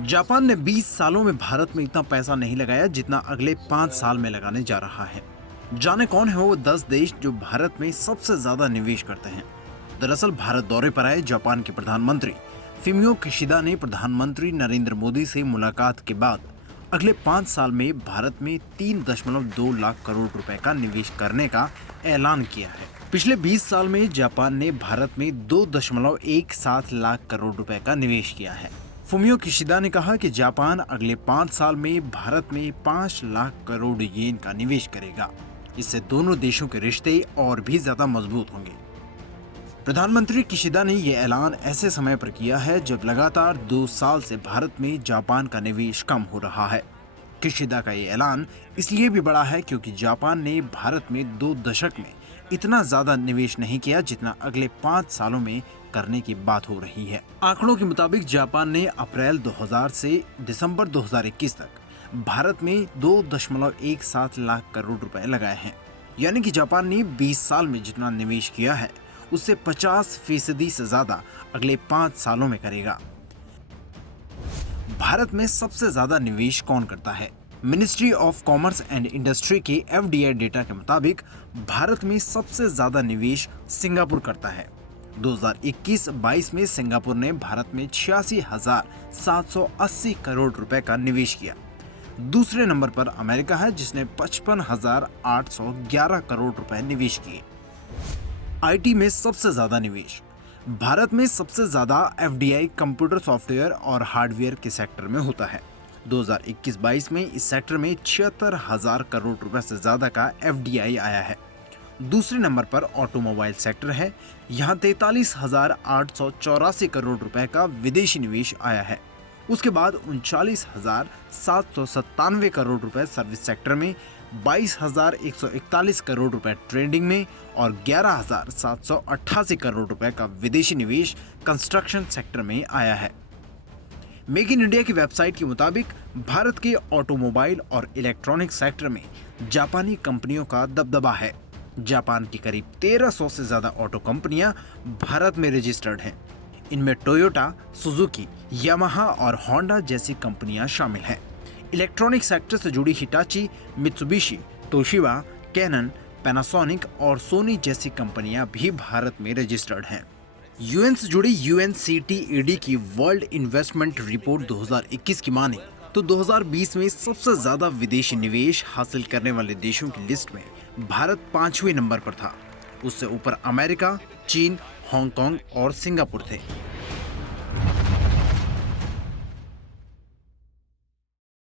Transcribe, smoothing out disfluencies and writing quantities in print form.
Japan ने 20 सालों में भारत में इतना पैसा नहीं लगाया जितना अगले 5 साल में लगाने जा रहा है। जाने कौन है वो 10 देश जो भारत में सबसे ज्यादा निवेश करते हैं। दरअसल भारत दौरे पर आए जापान के प्रधानमंत्री फुमियो किशिदा ने प्रधानमंत्री नरेंद्र मोदी से मुलाकात के बाद अगले 5 साल में भारत में 3.2 लाख करोड़ रुपए का निवेश करने का ऐलान किया है। पिछले 20 साल में जापान ने भारत में 2.17 लाख करोड़ रुपए का निवेश किया है। फुमियो किशिदा ने कहा कि जापान अगले 5 साल में भारत में 5 लाख करोड़ येन का निवेश करेगा। इससे दोनों देशों के रिश्ते और भी ज्यादा मजबूत होंगे। प्रधानमंत्री किशिदा ने यह ऐलान ऐसे समय पर किया है जब लगातार 2 साल से भारत में जापान का निवेश कम हो रहा है। किशिदा का ये ऐलान इसलिए भी बड़ा है क्योंकि जापान ने भारत में 2 दशक में इतना ज्यादा निवेश नहीं किया जितना अगले 5 सालों में करने की बात हो रही है। आंकड़ों के मुताबिक जापान ने अप्रैल 2000 से दिसंबर 2021 तक भारत में 2.17 लाख करोड़ रुपए लगाए हैं। यानी कि जापान ने 20 साल में जितना निवेश किया है उससे 50% से ज्यादा अगले 5 सालों में करेगा। भारत में सबसे ज्यादा निवेश कौन करता है? Ministry of commerce and industry के FDI डेटा के मुताबिक भारत में सबसे ज्यादा निवेश सिंगापुर करता है। 2021-22 में सिंगापुर ने भारत में 86,780 करोड़ रुपए का निवेश किया। दूसरे नंबर पर अमेरिका है जिसने 55,811 करोड़ रुपए निवेश किए। IT में सबसे ज्यादा निवेश भारत में सबसे ज्यादा FDI कंप्यूटर सॉफ्टवेयर और हार्डवेयर के सेक्टर में होता है। 2021-22 में इस सेक्टर में 76,000 करोड़ रुपए से ज्यादा का FDI आया है। दूसरे नंबर पर ऑटोमोबाइल सेक्टर है। यहाँ 43,884 करोड़ रुपए का विदेशी निवेश आया है। उसके बाद 39,797 करोड़ रुपए सर्विस सेक्टर में, 22,141 करोड़ रुपए ट्रेडिंग में और 11,788 करोड़ रुपए का विदेशी निवेश कंस्ट्रक्शन सेक्टर में आया है। मेक इन इंडिया की वेबसाइट के मुताबिक भारत के ऑटोमोबाइल और इलेक्ट्रॉनिक सेक्टर में जापानी कंपनियों का दबदबा है। जापान की करीब 1300 से ज्यादा ऑटो कंपनियां भारत में रजिस्टर्ड हैं। इनमें टोयोटा, सुजुकी, यामाहा और होंडा जैसी कंपनियां शामिल हैं। इलेक्ट्रॉनिक सेक्टर से जुड़ी Hitachi, Mitsubishi, Toshiba, Canon, Panasonic और सोनी जैसी कंपनियां भी भारत में रजिस्टर्ड हैं। यूएन से जुड़ी UNCTAD की वर्ल्ड इन्वेस्टमेंट रिपोर्ट 2021 की माने तो 2020 में सबसे ज्यादा विदेशी निवेश हासिल करने वाले देशों की लिस्ट में भारत 5वें नंबर पर था। उससे ऊपर अमेरिका, चीन, हांगकांग और सिंगापुर थे।